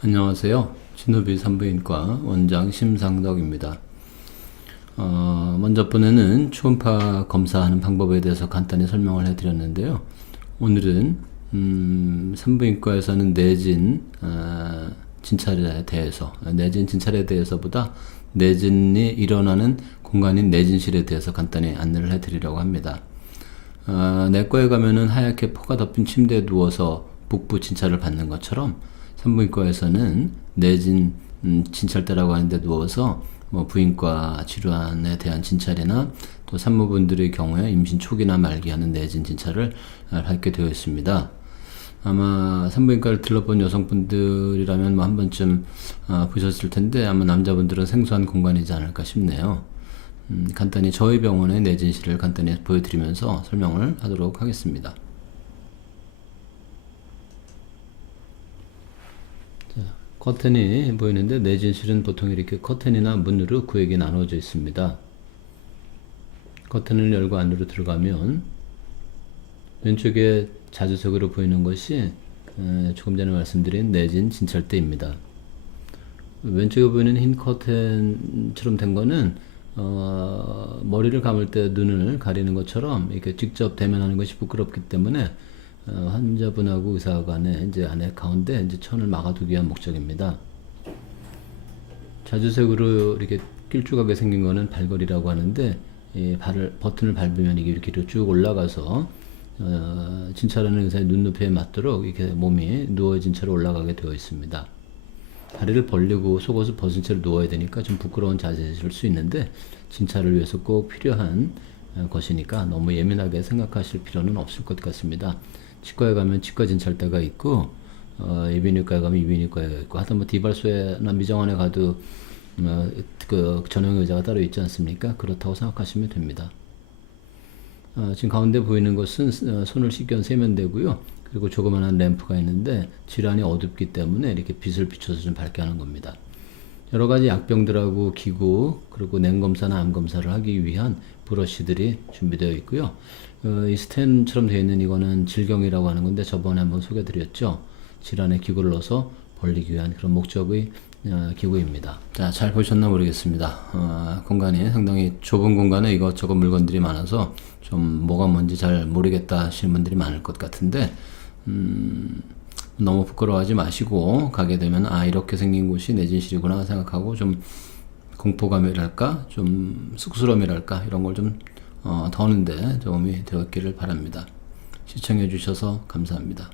안녕하세요. 진노비 산부인과 원장 심상덕입니다. 어, 먼저 번에는 초음파 검사하는 방법에 대해서 간단히 설명을 해드렸는데요. 오늘은 음, 산부인과에서 는 내진 어, 진찰에 대해서 내진 진찰에 대해서보다 내진이 일어나는 공간인 내진실에 대해서 간단히 안내를 해드리려고 합니다. 어, 내과에 가면은 하얗게 포가 덮인 침대에 누워서 복부 진찰을 받는 것처럼 산부인과에서는 내진 음, 진찰대라고 하는데 누워서 뭐 부인과 질환에 대한 진찰이나 또 산모분들의 경우에 임신 초기나 말기 하는 내진 진찰을 하게 되어 있습니다. 아마 산부인과를 들러본 여성분들이라면 뭐 한 번쯤 아, 보셨을 텐데 아마 남자분들은 생소한 공간이지 않을까 싶네요. 음, 간단히 저희 병원의 내진실을 간단히 보여드리면서 설명을 하도록 하겠습니다. 커튼이 보이는데 내진실은 보통 이렇게 커튼이나 문으로 구역이 나눠져 있습니다. 커튼을 열고 안으로 들어가면 왼쪽에 자주석으로 보이는 것이 에, 조금 전에 말씀드린 내진 진찰대입니다. 왼쪽에 보이는 흰 커튼처럼 된 거는 어, 머리를 감을 때 눈을 가리는 것처럼 이렇게 직접 대면하는 것이 부끄럽기 때문에 어, 환자분하고 의사 간에 이제 안에 가운데 이제 천을 막아두기 위한 목적입니다. 자주색으로 이렇게 길쭉하게 생긴 거는 발걸이라고 하는데 이 발을 버튼을 밟으면 이게 이렇게 쭉 올라가서 어, 진찰하는 의사의 눈높이에 맞도록 이렇게 몸이 누워진 채로 올라가게 되어 있습니다. 다리를 벌리고 속옷을 벗은 채로 누워야 되니까 좀 부끄러운 자세일 수 있는데 진찰을 위해서 꼭 필요한 어, 것이니까 너무 예민하게 생각하실 필요는 없을 것 같습니다. 치과에 가면 치과 진찰대가 있고 어, 이비인후과에 가면 이비인후과가 있고 하다 뭐 디발소나 미정원에 가도 어, 그 전용 의자가 따로 있지 않습니까? 그렇다고 생각하시면 됩니다. 어, 지금 가운데 보이는 것은 어, 손을 씻겨 세면되고요. 그리고 조그마한 램프가 있는데 질환이 어둡기 때문에 이렇게 빛을 비춰서 좀 밝게 하는 겁니다. 여러 가지 약병들하고 기구 그리고 냉검사나 암검사를 하기 위한 브러쉬들이 준비되어 있고요. 어, 이 스텐처럼 되어 있는 이거는 질경이라고 하는 건데 저번에 한번 소개드렸죠. 질환에 기구를 넣어서 벌리기 위한 그런 목적의 어, 기구입니다. 자, 잘 보셨나 모르겠습니다. 어, 공간이 상당히 좁은 공간에 이것저것 물건들이 많아서 좀 뭐가 뭔지 잘 모르겠다 하시는 분들이 많을 것 같은데 음, 너무 부끄러워하지 마시고 가게 되면 아 이렇게 생긴 곳이 내 진실이구나 생각하고 좀 공포감이랄까 좀 쑥스러움이랄까 이런 걸좀 어, 더는데 도움이 되었기를 바랍니다. 시청해 주셔서 감사합니다.